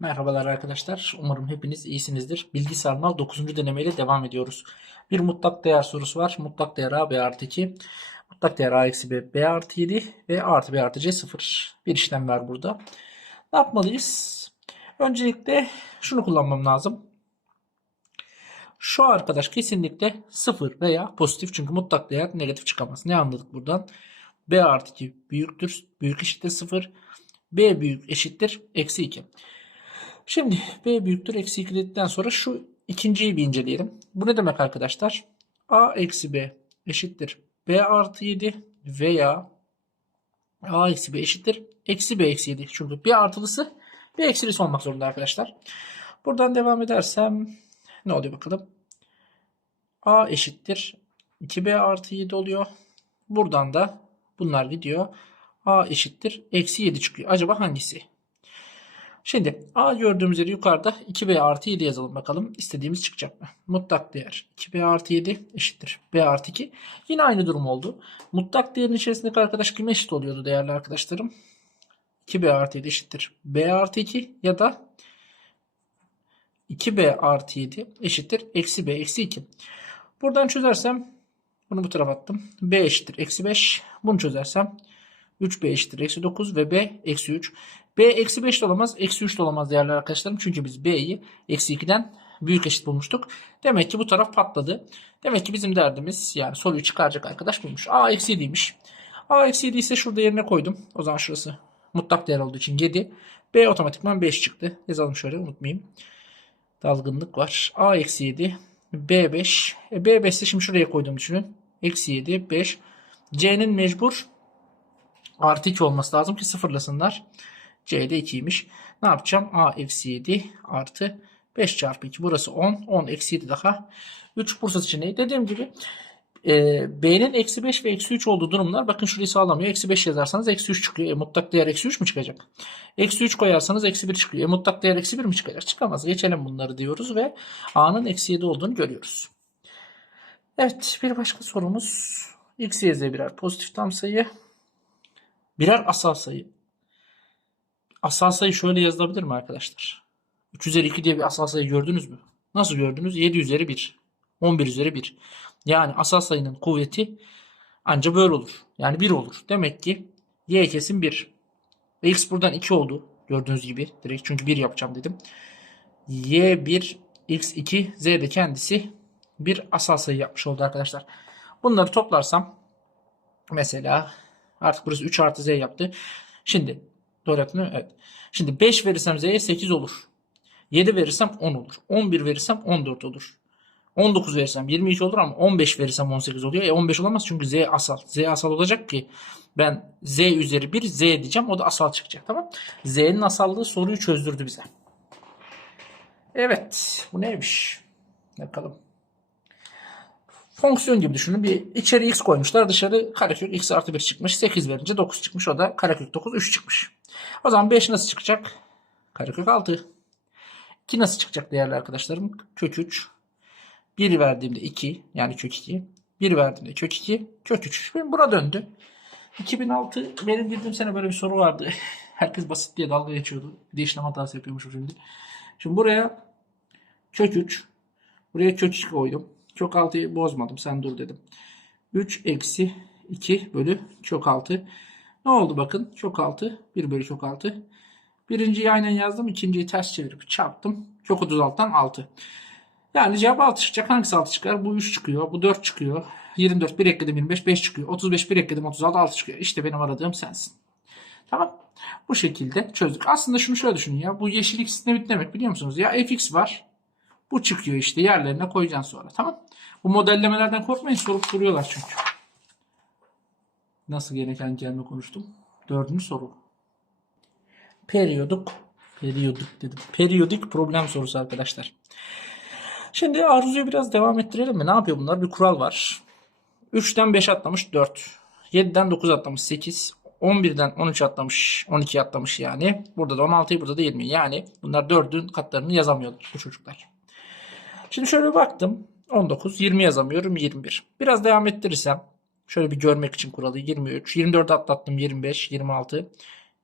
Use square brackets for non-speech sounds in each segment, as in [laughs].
Merhabalar arkadaşlar. Umarım hepiniz iyisinizdir. Bilgi sarmal 9. denemeyle devam ediyoruz. Bir mutlak değer sorusu var. Mutlak değer a b artı 2. Mutlak değer a eksi b b artı 7 ve artı b artı c 0. Bir işlem var burada. Ne yapmalıyız? Öncelikle şunu kullanmam lazım. Şu arkadaş kesinlikle 0 veya pozitif çünkü mutlak değer negatif çıkamaz. Ne anladık buradan? b artı 2 büyüktür. Büyük eşittir 0. b büyük eşittir eksi 2. Şimdi b büyüktür eksi 2 dedikten sonra şu ikinciyi bir inceleyelim. Bu ne demek arkadaşlar? a eksi b eşittir b artı 7 veya a eksi b eşittir eksi b eksi 7. Çünkü bir artılısı bir eksilisi olmak zorunda arkadaşlar. Buradan devam edersem ne oluyor bakalım? a eşittir 2b artı 7 oluyor. Buradan da bunlar gidiyor. a eşittir eksi 7 çıkıyor. Acaba hangisi? Şimdi a gördüğümüz yeri yukarıda 2b artı 7 yazalım bakalım. İstediğimiz çıkacak mı? Mutlak değer 2b artı 7 eşittir b artı 2. Yine aynı durum oldu. Mutlak değerin içerisindeki arkadaş kime eşit oluyordu değerli arkadaşlarım? 2b artı 7 eşittir b artı 2 ya da 2b artı 7 eşittir eksi b eksi 2. Buradan çözersem bunu bu tarafa attım. b eşittir eksi 5. Bunu çözersem 3b eşittir eksi 9 ve b eksi 3. b eksi 5 de olamaz eksi 3 de olamaz değerli arkadaşlarım. Çünkü biz b'yi eksi 2'den büyük eşit bulmuştuk. Demek ki bu taraf patladı. Demek ki bizim derdimiz yani soruyu çıkaracak arkadaş bulmuş. a eksi 7'ymiş. a eksi 7 ise şurada yerine koydum. O zaman şurası mutlak değer olduğu için 7. b otomatikman 5 çıktı. Yazalım şöyle unutmayayım. Dalgınlık var. a eksi 7 b5. E, b5 ise şimdi şuraya koyduğumu düşünün. Eksi 7 5. c'nin mecbur artı 2 olması lazım ki sıfırlasınlar. C'de 2'ymiş. Ne yapacağım? A eksi 7 artı 5 çarpı 2. Burası 10. 10 eksi 7 daha. 3 Bursa seçeneği. Dediğim gibi e, B'nin eksi 5 ve eksi 3 olduğu durumlar bakın şurayı sağlamıyor. Eksi 5 yazarsanız eksi 3 çıkıyor. E, mutlak değer eksi 3 mü çıkacak? Eksi 3 koyarsanız eksi 1 çıkıyor. E, mutlak değer eksi 1 mi çıkacak? Çıkamaz. Geçelim bunları diyoruz ve A'nın eksi 7 olduğunu görüyoruz. Evet bir başka sorumuz. X, Y, Z birer pozitif tam sayı. Birer asal sayı. Asal sayı şöyle yazılabilir mi arkadaşlar? 3 üzeri 2 diye bir asal sayı gördünüz mü? Nasıl gördünüz? 7 üzeri 1. 11 üzeri 1. Yani asal sayının kuvveti ancak böyle olur. Yani 1 olur. Demek ki y kesin 1. Ve x buradan 2 oldu. Gördüğünüz gibi. Direkt çünkü 1 yapacağım dedim. y 1, x 2, z de kendisi bir asal sayı yapmış oldu arkadaşlar. Bunları toplarsam mesela artık burası 3 artı z yaptı. Şimdi doğru yaptım? Evet. Şimdi 5 verirsem z'ye 8 olur. 7 verirsem 10 olur. 11 verirsem 14 olur. 19 verirsem 22 olur ama 15 verirsem 18 oluyor. E 15 olamaz çünkü z asal. z asal olacak ki ben z üzeri 1 z diyeceğim. O da asal çıkacak. Tamam. z'nin asallığı soruyu çözdürdü bize. Evet. Bu neymiş? Bakalım. Fonksiyon gibi düşünün. Bir içeri x koymuşlar. Dışarı karekök x artı 1 çıkmış. 8 verince 9 çıkmış. O da karekök 9 3 çıkmış. O zaman 5 nasıl çıkacak? Karekök 6. 2 nasıl çıkacak değerli arkadaşlarım? Kök 3. 1 verdiğimde 2 yani kök 2. 1 verdiğimde kök 2. Kök 3. Şimdi buna döndü. 2006 benim girdiğim sene böyle bir soru vardı. [laughs] Herkes basit diye dalga geçiyordu. Bir de işlem hatası yapıyormuşum şimdi. Şimdi buraya kök 3. Buraya kök 2 koydum. Kök 6'yı bozmadım. Sen dur dedim. 3 eksi 2 bölü kök 6. Ne oldu bakın? Kök 6 1 bölü kök 6. Birinciyi aynen yazdım. ikinciyi ters çevirip çarptım. Kök 36'dan 6. Yani cevap 6 çıkacak. Hangisi 6 çıkar? Bu 3 çıkıyor. Bu 4 çıkıyor. 24 1 ekledim 25 5 çıkıyor. 35 1 ekledim 36 6 çıkıyor. İşte benim aradığım sensin. Tamam. Bu şekilde çözdük. Aslında şunu şöyle düşünün ya. Bu yeşil ne demek biliyor musunuz? Ya fx var. Bu çıkıyor işte yerlerine koyacaksın sonra. Tamam. Bu modellemelerden korkmayın sorup duruyorlar çünkü. Nasıl gene kendi kendime konuştum. Dördüncü soru. Periyoduk. Periyodik dedim. Periyodik problem sorusu arkadaşlar. Şimdi arzuyu biraz devam ettirelim mi? Ne yapıyor bunlar? Bir kural var. 3'ten 5 atlamış 4. 7'den 9 atlamış 8. 11'den 13 atlamış 12 atlamış yani. Burada da 16'yı burada da 20. Yani bunlar 4'ün katlarını yazamıyorlar bu çocuklar. Şimdi şöyle baktım. 19, 20 yazamıyorum 21. Biraz devam ettirirsem şöyle bir görmek için kuralı 23, 24 atlattım 25, 26,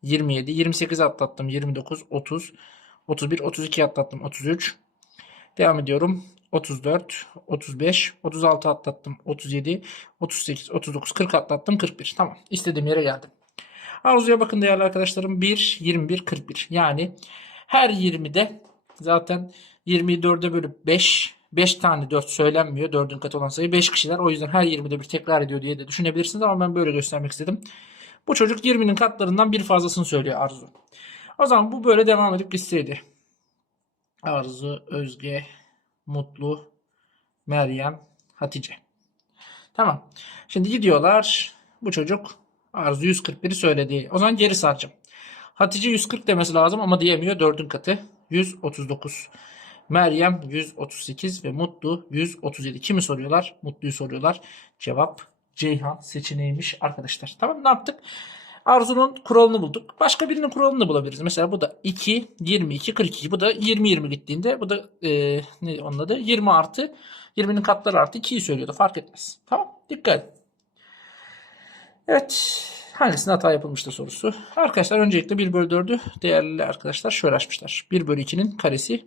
27, 28 atlattım 29, 30, 31, 32 atlattım. 33. Devam ediyorum. 34, 35, 36 atlattım. 37, 38, 39, 40 atlattım. 41. Tamam. İstediğim yere geldim. Arzuya bakın değerli arkadaşlarım. 1, 21, 41. Yani her 20'de zaten 24'e bölüp 5, 5 tane 4 söylenmiyor. 4'ün katı olan sayı 5 kişiler. O yüzden her 20'de bir tekrar ediyor diye de düşünebilirsiniz ama ben böyle göstermek istedim. Bu çocuk 20'nin katlarından bir fazlasını söylüyor Arzu. O zaman bu böyle devam edip gitseydi. Arzu, Özge, Mutlu, Meryem, Hatice. Tamam. Şimdi gidiyorlar. Bu çocuk Arzu 141'i söyledi. O zaman geri saracağım. Hatice 140 demesi lazım ama diyemiyor. 4'ün katı 139. Meryem 138 ve Mutlu 137. Kimi soruyorlar? Mutlu'yu soruyorlar. Cevap Ceyhan seçeneğiymiş arkadaşlar. Tamam ne yaptık? Arzu'nun kuralını bulduk. Başka birinin kuralını bulabiliriz. Mesela bu da 2, 22, 42. Bu da 20, 20 gittiğinde bu da e, ne onun adı? 20 artı 20'nin katları artı 2'yi söylüyordu. Fark etmez. Tamam. Dikkat. Evet. Hangisinde hata yapılmıştır sorusu. Arkadaşlar öncelikle 1 bölü 4'ü değerli arkadaşlar şöyle açmışlar. 1 bölü 2'nin karesi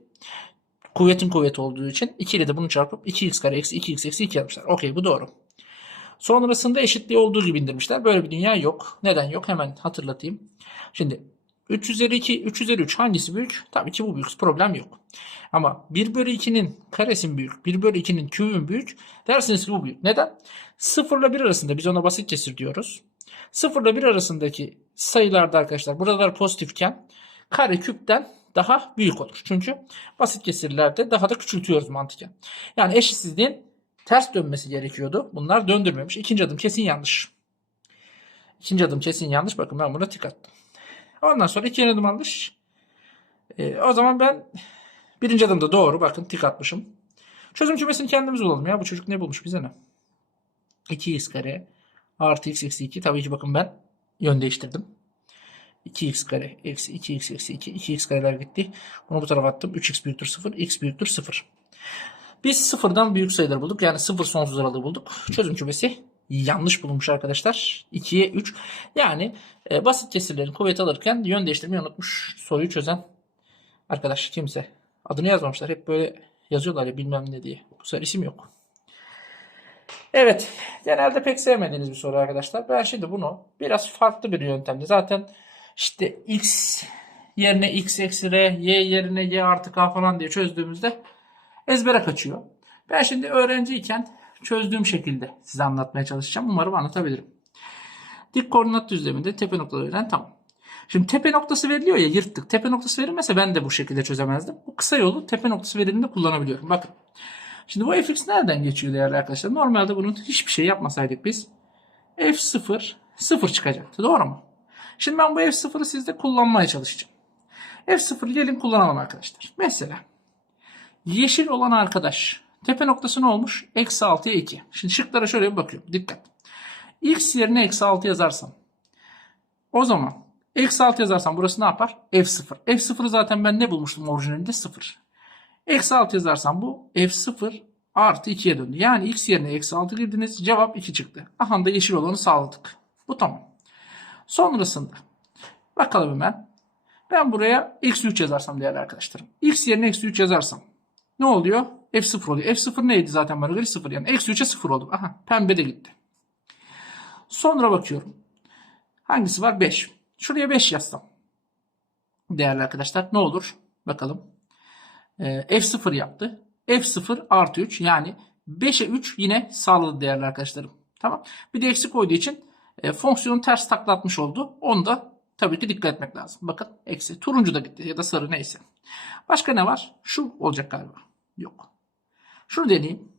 kuvvetin kuvveti olduğu için 2 ile de bunu çarpıp 2x kare eksi 2x eksi 2 yapmışlar. Okey bu doğru. Sonrasında eşitliği olduğu gibi indirmişler. Böyle bir dünya yok. Neden yok? Hemen hatırlatayım. Şimdi 3 üzeri 2, 3 üzeri 3 hangisi büyük? Tabii ki bu büyük. Problem yok. Ama 1 bölü 2'nin karesi büyük, 1 bölü 2'nin kübü büyük. Dersiniz ki bu büyük. Neden? 0 ile 1 arasında biz ona basit kesir diyoruz. 0 ile 1 arasındaki sayılarda arkadaşlar buralar pozitifken kare küpten daha büyük olur. Çünkü basit kesirlerde daha da küçültüyoruz mantıken. Yani eşitsizliğin ters dönmesi gerekiyordu. Bunlar döndürmemiş. İkinci adım kesin yanlış. İkinci adım kesin yanlış. Bakın ben buna tık attım. Ondan sonra ikinci adım yanlış. Ee, o zaman ben birinci adımda doğru. Bakın tık atmışım. Çözüm kümesini kendimiz bulalım ya. Bu çocuk ne bulmuş bize ne? 2x kare artı x eksi 2. Tabii ki bakın ben yön değiştirdim. 2x kare eksi 2x eksi 2. 2x kareler gitti. Bunu bu tarafa attım. 3x büyüktür 0. x büyüktür 0. Biz sıfırdan büyük sayıları bulduk. Yani sıfır sonsuz aralığı bulduk. Çözüm kümesi yanlış bulunmuş arkadaşlar. 2'ye 3. Yani e, basit kesirlerin kuvvet alırken yön değiştirmeyi unutmuş soruyu çözen arkadaş kimse. Adını yazmamışlar. Hep böyle yazıyorlar ya bilmem ne diye. Bu sefer isim yok. Evet. Genelde pek sevmediğiniz bir soru arkadaşlar. Ben şimdi bunu biraz farklı bir yöntemle zaten işte x yerine x eksi r, y yerine y artı k falan diye çözdüğümüzde ezbere kaçıyor. Ben şimdi öğrenciyken çözdüğüm şekilde size anlatmaya çalışacağım. Umarım anlatabilirim. Dik koordinat düzleminde tepe noktaları verilen tamam. Şimdi tepe noktası veriliyor ya yırttık. Tepe noktası verilmese ben de bu şekilde çözemezdim. Bu kısa yolu tepe noktası verildiğinde kullanabiliyorum. Bakın. Şimdi bu fx nereden geçiyor değerli arkadaşlar? Normalde bunun hiçbir şey yapmasaydık biz f0 0 çıkacaktı. Doğru mu? Şimdi ben bu f0'ı sizde kullanmaya çalışacağım. f0'ı gelin kullanalım arkadaşlar. Mesela yeşil olan arkadaş tepe noktası ne olmuş? Eksi 6'ya 2. Şimdi şıklara şöyle bir bakıyorum. Dikkat. X yerine eksi 6 yazarsam o zaman eksi 6 yazarsam burası ne yapar? F0. F0'ı zaten ben ne bulmuştum orijinalinde? 0. Eksi 6 yazarsam bu F0 artı 2'ye döndü. Yani x yerine eksi 6 girdiniz. Cevap 2 çıktı. Aha da yeşil olanı sağladık. Bu tamam. Sonrasında bakalım hemen. Ben buraya eksi 3 yazarsam değerli arkadaşlarım. X yerine eksi 3 yazarsam ne oluyor? F0 oluyor. F0 neydi zaten bana göre 0 yani. Eksi 3'e 0 oldu. Aha pembe de gitti. Sonra bakıyorum. Hangisi var? 5. Şuraya 5 yazsam. Değerli arkadaşlar ne olur? Bakalım. Ee, F0 yaptı. F0 artı 3 yani 5'e 3 yine sağladı değerli arkadaşlarım. Tamam. Bir de eksi koyduğu için e, fonksiyonu ters taklatmış oldu. Onu da tabii ki dikkat etmek lazım. Bakın eksi. Turuncu da gitti ya da sarı neyse. Başka ne var? Şu olacak galiba. Yok. Şunu deneyeyim.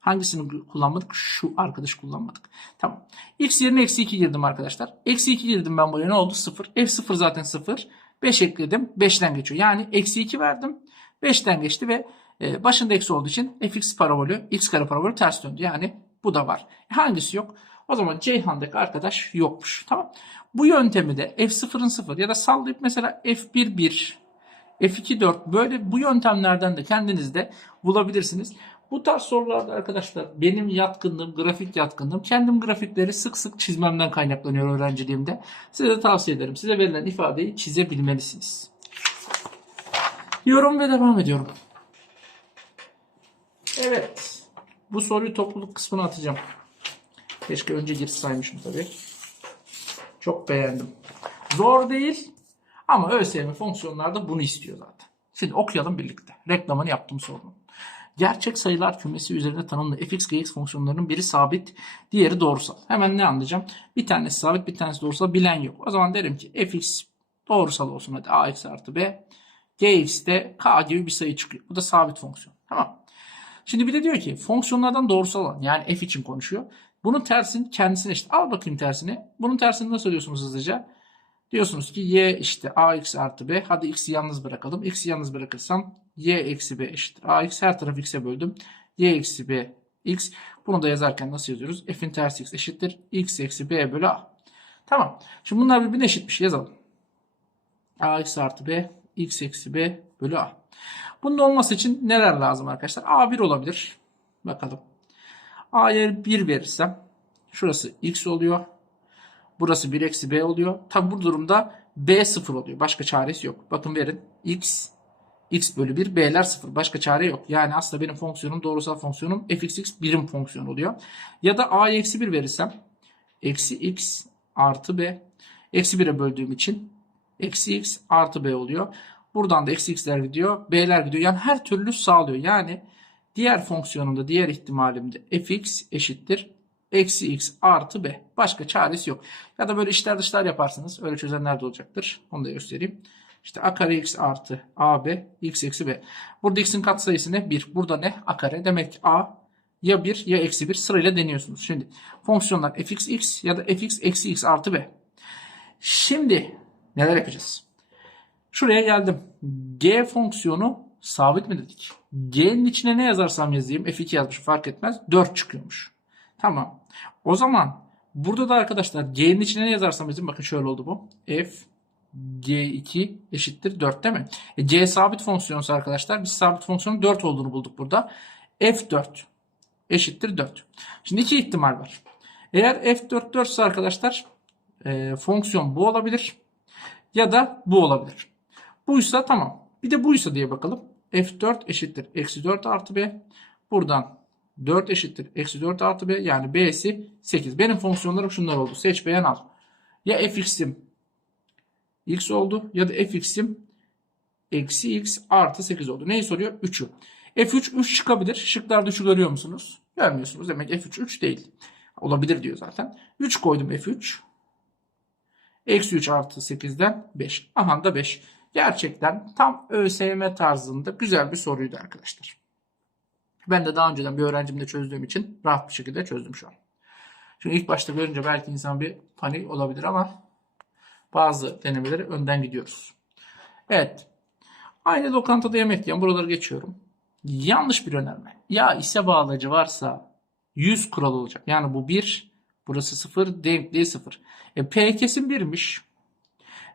Hangisini kullanmadık? Şu arkadaş kullanmadık. Tamam. X yerine eksi 2 girdim arkadaşlar. Eksi 2 girdim ben buraya ne oldu? 0. F0 zaten 0. 5 ekledim. 5'ten geçiyor. Yani eksi 2 verdim. 5'ten geçti ve e, başında eksi olduğu için fx parabolü x kare parabolü ters döndü. Yani bu da var. E, hangisi yok? O zaman Ceyhan'daki arkadaş yokmuş. Tamam. Bu yöntemi de f0'ın 0 ya da sallayıp mesela f1 1 F2 4 böyle bu yöntemlerden de kendiniz de bulabilirsiniz. Bu tarz sorularda arkadaşlar benim yatkınlığım, grafik yatkınlığım, kendim grafikleri sık sık çizmemden kaynaklanıyor öğrenciliğimde. Size de tavsiye ederim. Size verilen ifadeyi çizebilmelisiniz. Yorum ve devam ediyorum. Evet. Bu soruyu topluluk kısmına atacağım. Keşke önce giriş saymışım tabii. Çok beğendim. Zor değil ama ÖSYM fonksiyonlarda bunu istiyor zaten. Şimdi okuyalım birlikte. Reklamını yaptım sorunun. Gerçek sayılar kümesi üzerinde tanımlı fx, gx fonksiyonlarının biri sabit, diğeri doğrusal. Hemen ne anlayacağım? Bir tanesi sabit, bir tanesi doğrusal bilen yok. O zaman derim ki fx doğrusal olsun hadi ax artı b. gx de k gibi bir sayı çıkıyor. Bu da sabit fonksiyon. Tamam. Şimdi bir de diyor ki fonksiyonlardan doğrusal olan yani f için konuşuyor. Bunun tersini kendisine işte al bakayım tersini. Bunun tersini nasıl ödüyorsunuz hızlıca? Diyorsunuz ki y işte ax artı b. Hadi x'i yalnız bırakalım. x'i yalnız bırakırsam y eksi b eşittir ax. Her tarafı x'e böldüm. y eksi b x. Bunu da yazarken nasıl yazıyoruz? f'in tersi x eşittir. x eksi b bölü a. Tamam. Şimdi bunlar birbirine eşitmiş. Yazalım. ax artı b x eksi b bölü a. Bunun olması için neler lazım arkadaşlar? a1 olabilir. Bakalım. A'ya 1 verirsem şurası x oluyor. Burası 1 eksi b oluyor. Tabi bu durumda b 0 oluyor. Başka çaresi yok. Bakın verin. x x bölü 1 b'ler 0. Başka çare yok. Yani aslında benim fonksiyonum doğrusal fonksiyonum fxx birim fonksiyon oluyor. Ya da a'ya eksi 1 verirsem eksi x artı b eksi 1'e böldüğüm için eksi x artı b oluyor. Buradan da eksi x'ler gidiyor. B'ler gidiyor. Yani her türlü sağlıyor. Yani diğer fonksiyonumda diğer ihtimalimde fx eşittir eksi x artı b. Başka çaresi yok. Ya da böyle işler dışlar yaparsınız. Öyle çözenler de olacaktır. Onu da göstereyim. İşte a kare x artı ab x eksi b. Burada x'in katsayısı ne? 1. Burada ne? a kare. Demek ki a ya 1 ya eksi 1 sırayla deniyorsunuz. Şimdi fonksiyonlar fx x ya da fx eksi x artı b. Şimdi neler yapacağız? Şuraya geldim. G fonksiyonu sabit mi dedik? G'nin içine ne yazarsam yazayım F2 yazmış fark etmez. 4 çıkıyormuş. Tamam. O zaman burada da arkadaşlar G'nin içine ne yazarsam yazayım. Bakın şöyle oldu bu. F G2 eşittir 4 değil mi? E, G sabit fonksiyonsa arkadaşlar biz sabit fonksiyonun 4 olduğunu bulduk burada. F4 eşittir 4. Şimdi iki ihtimal var. Eğer F4 4 ise arkadaşlar e, fonksiyon bu olabilir. Ya da bu olabilir. Buysa tamam. Bir de buysa diye bakalım. F4 eşittir. Eksi 4 artı B. Buradan 4 eşittir. Eksi 4 artı B. Yani B'si 8. Benim fonksiyonlarım şunlar oldu. Seç beğen al. Ya fx'im x oldu ya da fx'im eksi x artı 8 oldu. Neyi soruyor? 3'ü. F3 3 çıkabilir. Şıklarda 3'ü görüyor musunuz? Görmüyorsunuz. Demek F3 3 değil. Olabilir diyor zaten. 3 koydum F3. Eksi 3 artı 8'den 5. Aha da 5. Gerçekten tam ÖSYM tarzında güzel bir soruydu arkadaşlar. Ben de daha önceden bir öğrencimde çözdüğüm için rahat bir şekilde çözdüm şu an. Çünkü ilk başta görünce belki insan bir panik olabilir ama bazı denemeleri önden gidiyoruz. Evet. Aynı lokantada yemek yiyen buraları geçiyorum. Yanlış bir önerme. Ya ise bağlacı varsa 100 kural olacak. Yani bu 1, burası 0, denkliği 0. E P kesin 1'miş.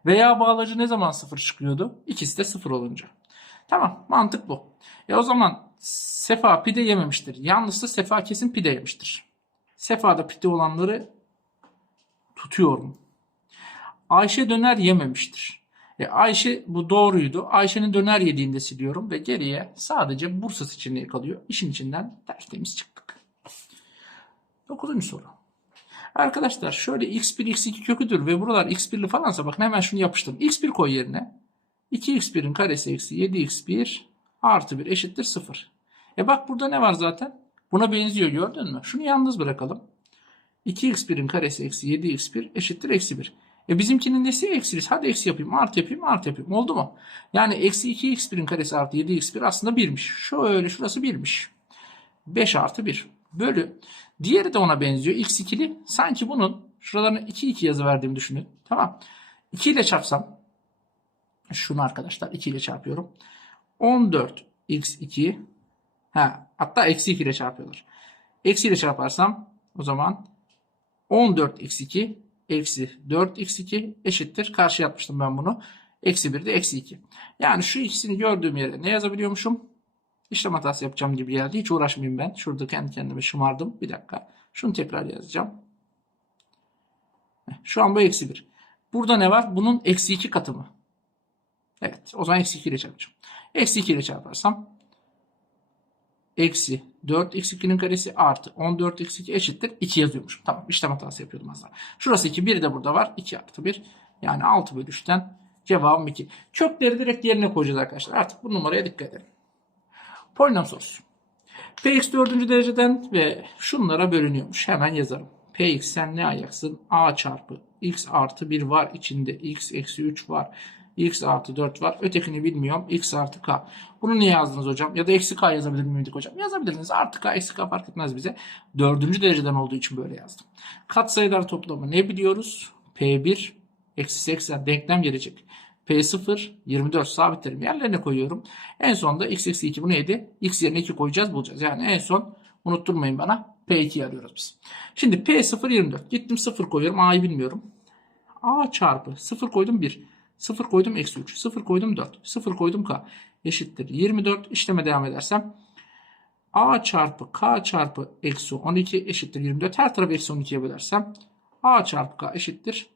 Veya bağlacı ne zaman 0 çıkıyordu? İkisi de 0 olunca. Tamam mantık bu. E o zaman Sefa pide yememiştir. Yalnızsa Sefa kesin pide yemiştir. Sefa'da pide olanları tutuyorum. Ayşe döner yememiştir. E Ayşe bu doğruydu. Ayşe'nin döner yediğini de siliyorum ve geriye sadece Bursa seçeneği kalıyor. İşin içinden tertemiz çıktık. Dokuzuncu soru. Arkadaşlar şöyle x1 x2 köküdür ve buralar x1'li falansa bakın hemen şunu yapıştırın. x1 koy yerine. 2x1'in karesi eksi 7x1 artı 1 eşittir 0. E bak burada ne var zaten? Buna benziyor gördün mü? Şunu yalnız bırakalım. 2x1'in karesi eksi 7x1 eşittir eksi 1. E bizimkinin nesi eksiliz? Hadi eksi yapayım, art yapayım, art yapayım. Oldu mu? Yani eksi 2x1'in karesi artı 7x1 aslında 1'miş. Şöyle şurası 1'miş. 5 artı 1 bölü. Diğeri de ona benziyor. x2'li. Sanki bunun şuralarına 2 2 yazı verdiğimi düşünün. Tamam. 2 ile çarpsam şunu arkadaşlar 2 ile çarpıyorum. 14 x2 ha, hatta eksi 2 ile çarpıyorlar. Eksi ile çarparsam o zaman 14 x2 eksi 4 x2 eşittir. Karşı yapmıştım ben bunu. Eksi 1 de eksi 2. Yani şu ikisini gördüğüm yere ne yazabiliyormuşum? İşlem hatası yapacağım gibi geldi. Hiç uğraşmayayım ben. Şurada kendi kendime şımardım. Bir dakika. Şunu tekrar yazacağım. Şu an bu eksi 1. Burada ne var? Bunun eksi 2 katı mı? Evet. O zaman eksi 2 ile çarpacağım. Eksi 2 ile çarparsam eksi 4 eksi 2'nin karesi artı 14 eksi 2 eşittir 2 yazıyormuşum. Tamam işlem hatası yapıyordum az daha. Şurası 2 1 de burada var. 2 artı 1 yani 6 bölü 3'ten cevabım 2. Kökleri direkt yerine koyacağız arkadaşlar. Artık bu numaraya dikkat edin. Polinom sorusu. Px 4. dereceden ve şunlara bölünüyormuş. Hemen yazarım. Px sen ne ayaksın? A çarpı x artı 1 var içinde. x eksi 3 var. x artı 4 var. Ötekini bilmiyorum. x artı k. Bunu niye yazdınız hocam? Ya da eksi k yazabilir miydik hocam? Yazabilirsiniz. Artı k eksi k fark etmez bize. Dördüncü dereceden olduğu için böyle yazdım. Katsayılar toplamı ne biliyoruz? P1 eksi 80 denklem gelecek. P0 24 sabitlerim yerlerine koyuyorum. En sonunda x eksi 2 bu neydi? x yerine 2 koyacağız bulacağız. Yani en son unutturmayın bana P2'yi arıyoruz biz. Şimdi P0 24. Gittim 0 koyuyorum. A'yı bilmiyorum. A çarpı 0 koydum 1. 0 koydum eksi 3. 0 koydum 4. 0 koydum K. Eşittir 24. İşleme devam edersem A çarpı K çarpı eksi 12 eşittir 24. Her tarafı eksi 12'ye bölersem A çarpı K eşittir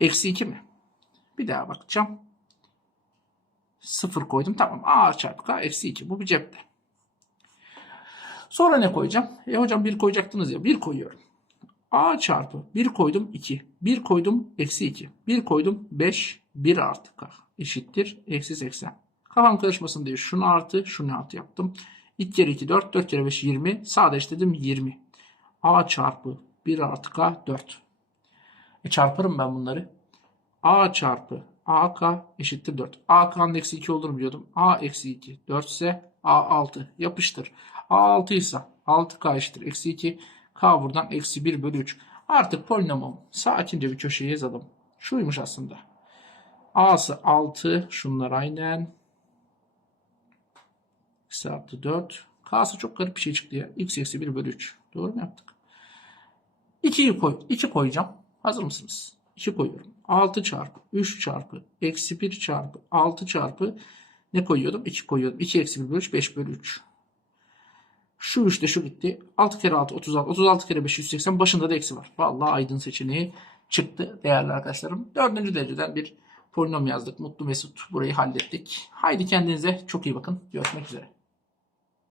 eksi 2 mi? Bir daha bakacağım. 0 koydum. Tamam. A çarpı K eksi 2. Bu bir cepte. Sonra ne koyacağım? E hocam 1 koyacaktınız ya. 1 koyuyorum. A çarpı 1 koydum 2. 1 koydum eksi 2. 1 koydum 5. 1 artı K eşittir. Eksi 80. Kafam karışmasın diye şunu artı şunu artı yaptım. 2 kere 2 4. 4 kere 5 20. Sadeleştirdim 20. A çarpı 1 artı K 4. E çarparım ben bunları. A çarpı AK eşittir 4. AK'nın eksi 2 olur biliyordum. A eksi 2 4 ise A 6 yapıştır. A 6 ise 6K eşittir eksi 2. K buradan eksi 1 bölü 3. Artık polinomum sakince bir köşeye yazalım. Şuymuş aslında. A'sı 6 şunlar aynen. X artı 4. K'sı çok garip bir şey çıktı ya. X eksi 1 bölü 3. Doğru mu yaptık? 2'yi koy. 2 koyacağım. Hazır mısınız? 2 koyuyorum. 6 çarpı 3 çarpı eksi 1 çarpı 6 çarpı ne koyuyordum? 2 koyuyordum. 2 eksi 1 bölü 3 5 bölü 3. Şu 3 de şu gitti. 6 kere 6 36. 36 kere 5 180. Başında da eksi var. Vallahi aydın seçeneği çıktı değerli arkadaşlarım. Dördüncü dereceden bir polinom yazdık. Mutlu Mesut burayı hallettik. Haydi kendinize çok iyi bakın. Görüşmek üzere.